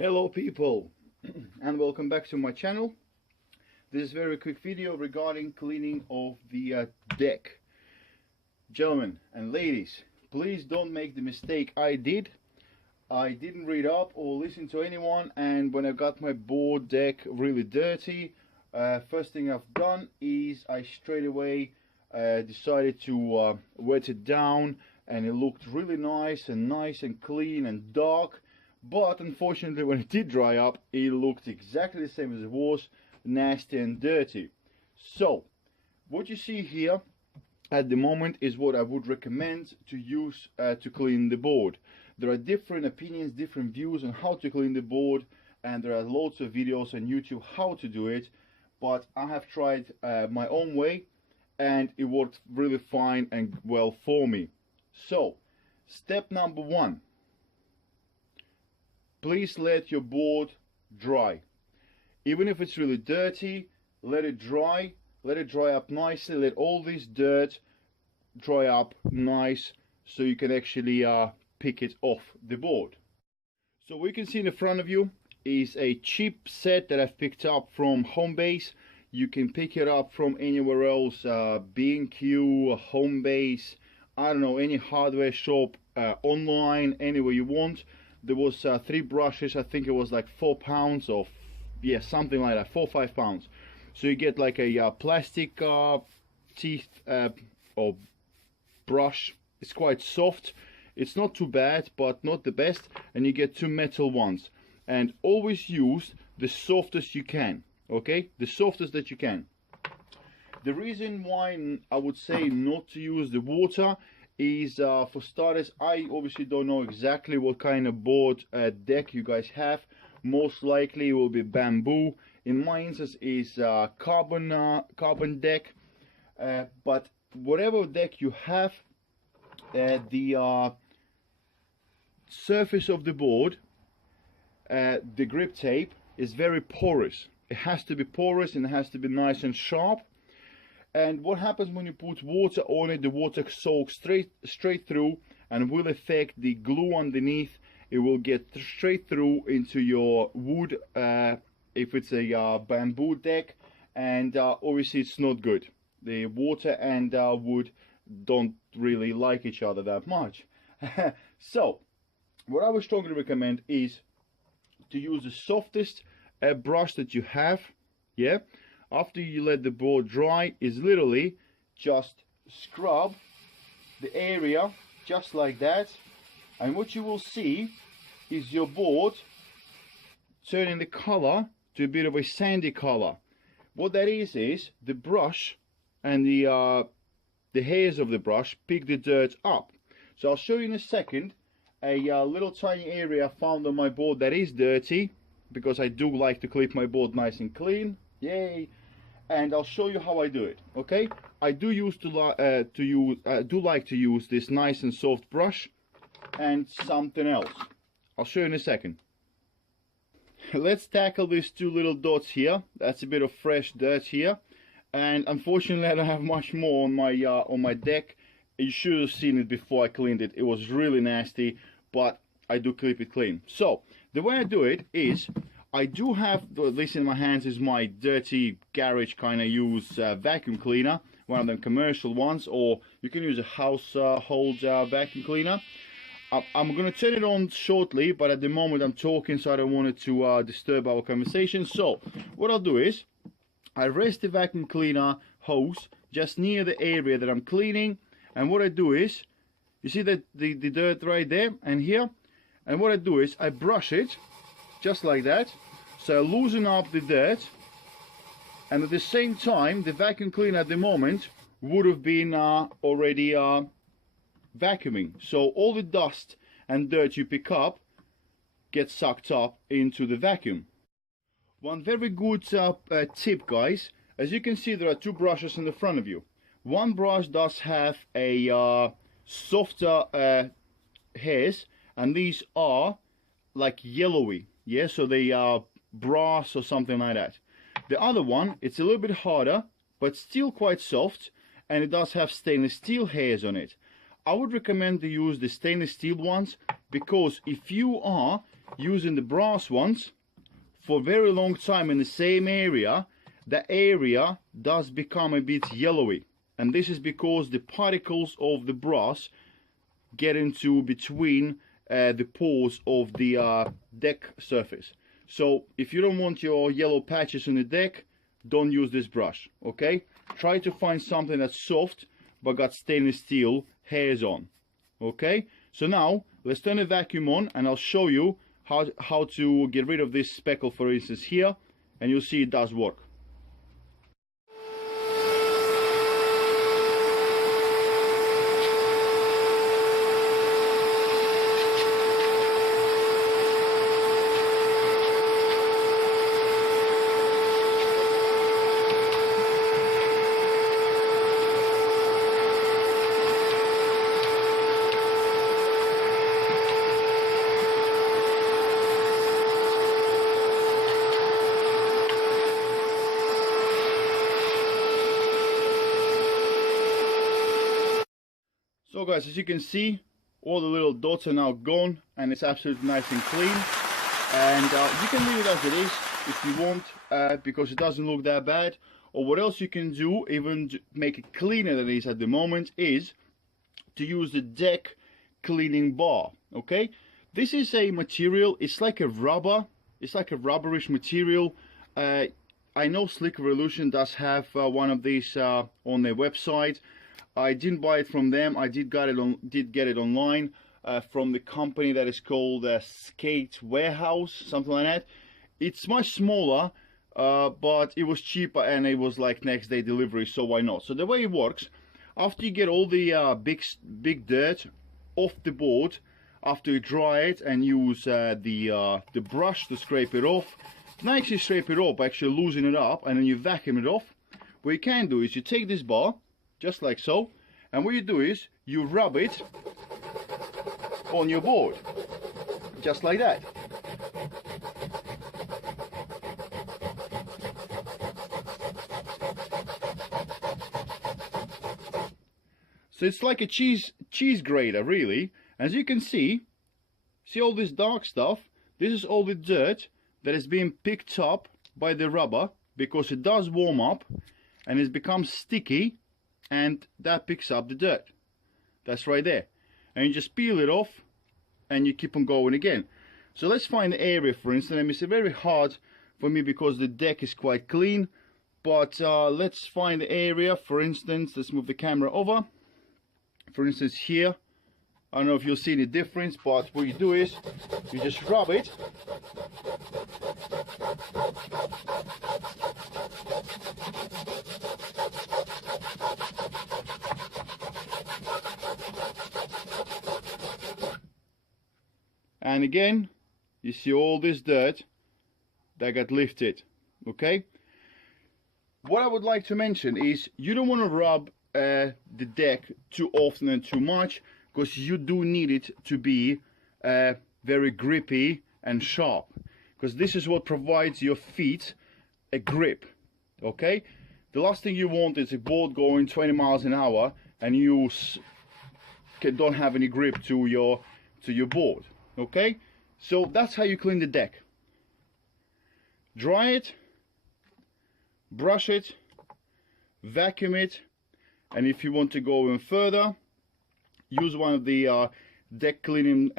Hello people and welcome back to my channel. This is a very quick video regarding cleaning of the deck. Gentlemen and ladies, please don't make the mistake I did. I didn't read up or listen to anyone, and when I got my board deck really dirty, first thing I've done is I straight away decided to wet it down, and it looked really nice and clean and dark. But unfortunately, when it did dry up, it looked exactly the same as it was, nasty and dirty. So what you see here at the moment is what I would recommend to use to clean the board. There are different opinions, different views on how to clean the board, and there are lots of videos on YouTube how to do it, but I have tried my own way and it worked really fine and well for me. So step number one: please let your board dry. Even if it's really dirty, let it dry up nicely. Let all this dirt dry up nice so you can actually pick it off the board. So what you can see in the front of you is a cheap set that I've picked up from Homebase. You can pick it up from anywhere else, B&Q, Homebase, I don't know, any hardware shop, online, anywhere you want. There was 3 brushes. I think it was like £4 or yeah, something like that, 4 or 5 pounds. So you get like a plastic teeth or brush. It's quite soft. It's not too bad, but not the best. And you get 2 metal ones. And always use the softest you can. Okay, the softest that you can. The reason why I would say not to use the water is, for starters, I obviously don't know exactly what kind of board deck you guys have. Most likely it will be bamboo. In my instance is carbon deck, but whatever deck you have, the surface of the board, the grip tape is very porous. It has to be porous and it has to be nice and sharp. And what happens when you put water on it, the water soaks straight through and will affect the glue underneath. It will get straight through into your wood, if it's a bamboo deck, and obviously it's not good. The water and wood don't really like each other that much. So what I would strongly recommend is to use the softest brush that you have. Yeah, after you let the board dry, is literally just scrub the area just like that, and what you will see is your board turning the color to a bit of a sandy color. What that is the brush and the hairs of the brush pick the dirt up. So I'll show you in a second a little tiny area I found on my board that is dirty, because I do like to keep my board nice and clean. Yay! And I'll show you how I do it. Okay, I do like to use this nice and soft brush and something else. I'll show you in a second. Let's tackle these 2 little dots here. That's a bit of fresh dirt here, and unfortunately I don't have much more on my deck. You should have seen it before I cleaned it. It was really nasty, but I do keep it clean. So the way I do it is, I do have this in my hands is my dirty garage kind of use vacuum cleaner, one of them commercial ones, or you can use a household vacuum cleaner. I'm going to turn it on shortly, but at the moment I'm talking, so I don't want it to disturb our conversation. So what I'll do is I rest the vacuum cleaner hose just near the area that I'm cleaning, and what I do is, you see that the dirt right there and here, and what I do is I brush it just like that. So I loosen up the dirt, and at the same time the vacuum cleaner at the moment would have been already vacuuming, so all the dust and dirt you pick up gets sucked up into the vacuum. One very good tip, guys, as you can see there are 2 brushes in the front of you. One brush does have a softer hairs, and these are like yellowy, yeah, so they are brass or something like that. The other one, it's a little bit harder but still quite soft, and it does have stainless steel hairs on it. I would recommend to use the stainless steel ones, because if you are using the brass ones for a very long time in the same area, the area does become a bit yellowy. And this is because the particles of the brass get into between the pores of the deck surface. So if you don't want your yellow patches on the deck, don't use this brush, okay? Try to find something that's soft but got stainless steel hairs on, okay? So now let's turn the vacuum on and I'll show you how to get rid of this speckle, for instance, here, and you'll see it does work. So guys, as you can see, all the little dots are now gone and it's absolutely nice and clean. And you can leave it as it is if you want, because it doesn't look that bad. Or what else you can do, even to make it cleaner than it is at the moment, is to use the deck cleaning bar, okay? This is a material, it's like a rubber, it's like a rubberish material. I know Slick Revolution does have one of these on their website. I didn't buy it from them. I did get it online from the company that is called Skate Warehouse, something like that. It's much smaller, but it was cheaper and it was like next day delivery, so why not? So the way it works, after you get all the big dirt off the board, after you dry it and use the brush to scrape it off, not actually scrape it off, but actually loosen it up, and then you vacuum it off. What you can do is you take this bar, just like so, and what you do is you rub it on your board, just like that. So it's like a cheese grater, really. As you can see all this dark stuff? This is all the dirt that is being picked up by the rubber, because it does warm up and it becomes sticky, and that picks up the dirt. That's right there. And you just peel it off and you keep on going again. So let's find the area, for instance. I mean, it's very hard for me because the deck is quite clean, but let's find the area. For instance, let's move the camera over. For instance, here, I don't know if you'll see any difference, but what you do is you just rub it. And again, you see all this dirt that got lifted, okay? What I would like to mention is you don't want to rub the deck too often and too much, because you do need it to be very grippy and sharp, because this is what provides your feet a grip, okay? The last thing you want is a board going 20 miles an hour and you don't have any grip to your board, okay? So that's how you clean the deck. Dry it, brush it, vacuum it, and if you want to go even further, use one of the deck cleaning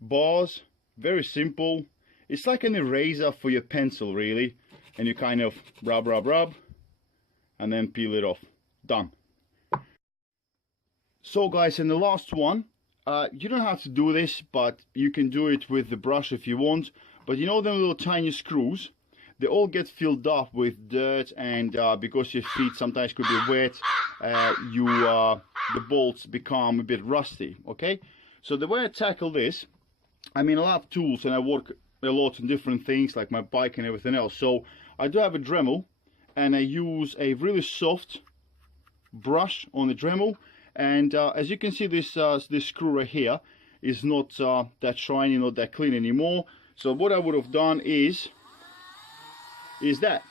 bars. Very simple. It's like an eraser for your pencil, really. And you kind of rub, and then peel it off. Done. So guys, and the last one, you don't have to do this, but you can do it with the brush if you want. But you know them little tiny screws? They all get filled up with dirt, and because your feet sometimes could be wet, the bolts become a bit rusty, okay? So the way I tackle this, I mean, I love tools and I work a lot on different things like my bike and everything else. So I do have a Dremel, and I use a really soft brush on the Dremel. And as you can see, this screw right here is not that shiny, not that clean anymore. So what I would have done is that.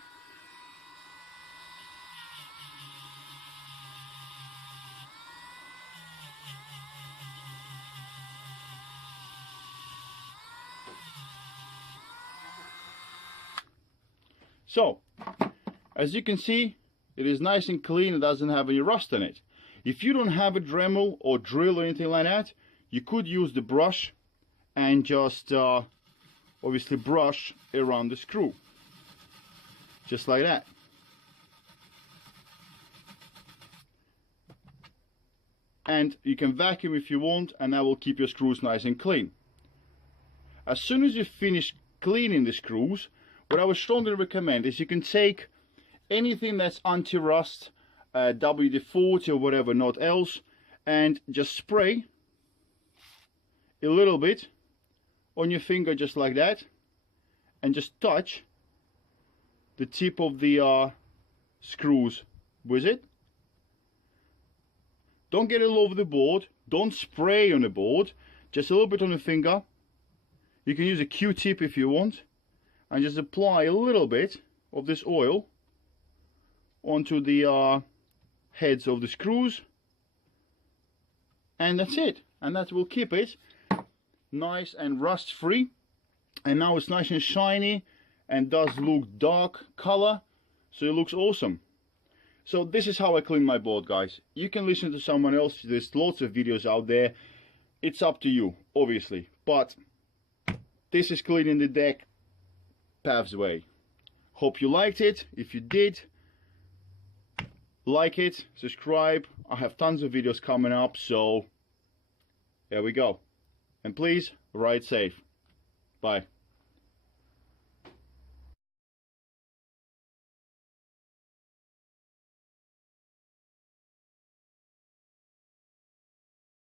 So, as you can see, it is nice and clean. It doesn't have any rust in it. If you don't have a Dremel or drill or anything like that, you could use the brush and just obviously brush around the screw. Just like that. And you can vacuum if you want, and that will keep your screws nice and clean. As soon as you finish cleaning the screws, what I would strongly recommend is you can take anything that's anti-rust, WD-40 or whatever not else, and just spray a little bit on your finger just like that, and just touch the tip of the screws with it. Don't get it all over the board, don't spray on the board, just a little bit on the finger. You can use a Q-tip if you want, and just apply a little bit of this oil onto the heads of the screws, and that's it. And that will keep it nice and rust free. And now it's nice and shiny and does look dark color, so it looks awesome. So this is how I clean my board, guys. You can listen to someone else. There's lots of videos out there. It's up to you, obviously, but this is cleaning the deck Pav's way. Hope you liked it. If you did, like it, subscribe. I have tons of videos coming up, so there we go. And please ride safe. Bye.